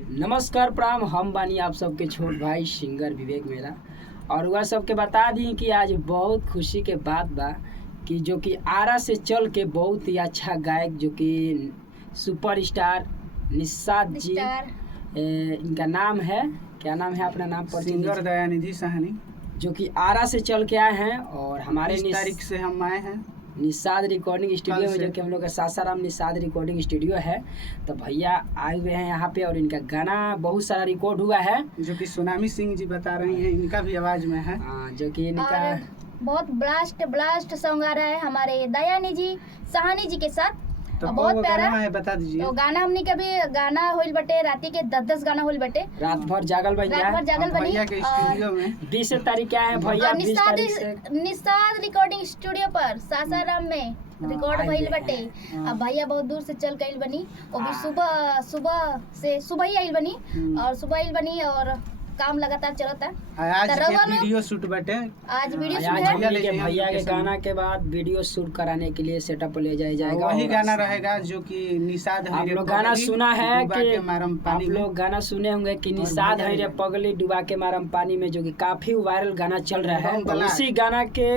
नमस्कार प्राम, हम बानी आप सबके छोट भाई सिंगर विवेक मेरा। और वह सबके बता दी कि आज बहुत खुशी के बात बा कि जो कि आरा से चल के बहुत ही अच्छा गायक जो कि सुपरस्टार निषाद जी, इनका नाम है, क्या नाम है अपना नाम पर? सिंगर दयानिधि साहनी, जो कि आरा से चल के आए हैं। और हमारे 20 तारीख से हम आए हैं निषाद रिकॉर्डिंग स्टूडियो में, जो कि हम लोग का सासाराम निषाद रिकॉर्डिंग स्टूडियो है। तो भैया आए हुए हैं यहाँ पे और इनका गाना बहुत सारा रिकॉर्ड हुआ है, जो कि सोनामी सिंह जी बता रही हैं, इनका भी आवाज में है। जो कि इनका बहुत ब्लास्ट सॉन्ग आ रहा है हमारे दयानिधि साहनी जी के साथ। तो बहुत प्यारा है, बता दीजिए। तो गाना हमने कभी गाना होइल बटे, राती के 10 गाना होइल बटे, रात भर जागल बन रात भर जागल बनी। भैया के स्टूडियो में 20 तारीख क्या है भैया? 20 तारीख से निषाद रिकॉर्डिंग स्टूडियो पर सासाराम में रिकॉर्ड भइल बटे। अब भैया बहुत दूर से चल के आइल बनी, वो भी सुबह ही आइल बनी। और सुबह आइल बनी और काम लगातार चलता है। आज के वीडियो शूट बटे, आज वीडियो आज शूट है। भैया के गाना के बाद वीडियो शूट कराने के लिए सेटअप ले जाया जाएगा। वही गाना रहेगा जो कि निषाद आप लोग गाना सुना है कि मारम आप पानी में। लोग गाना सुने होंगे कि निषाद है रे पगली डुबा के मारम पानी में, जो कि काफी वायरल गाना चल रहा है। तो उसी गाना के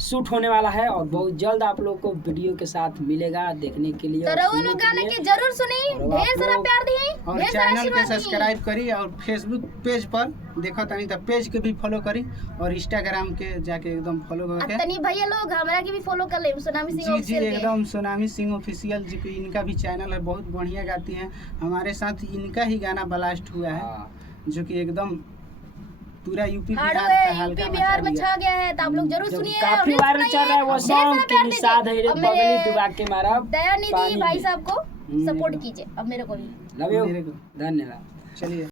शूट होने वाला है और बहुत जल्द आप लोग को वीडियो के साथ मिलेगा देखने के लिए। तो रउआ लोग गाना के जरूर सुनी, ढेर सारा प्यार दिए, और ढेर सारा चैनल के आशीर्वाद दिए। सब्सक्राइब करी और फेसबुक पेज पर देखो तनी तो पेज के भी फॉलो करी और इंस्टाग्राम के जाके एकदम फॉलो करके। तनी भैया लोग हमरा के भी फॉलो कर ले, सोनामी सिंह जी ऑफिशियल के। एकदम सोनामी सिंह ऑफिशियल जी की इनका भी चैनल है, बहुत बढ़िया गाती हैं। हमारे साथ इनका ही गाना ब्लास्ट हुआ है, जो कि एकदम पूरा यूपी बिहार हाड़ो का है, हल्का यूपी बिहार में मचा छा गया है। तो आप लोग जरूर जो सुनिए, काफी वायरल चल रहा है वो सॉन्ग कि निषाद है रे पगली डुबा के मारा दयानिधि पानी भाई में। साहब को सपोर्ट कीजिए। अब मेरे को भी लव यू, मेरे को। धन्यवाद। चलिए।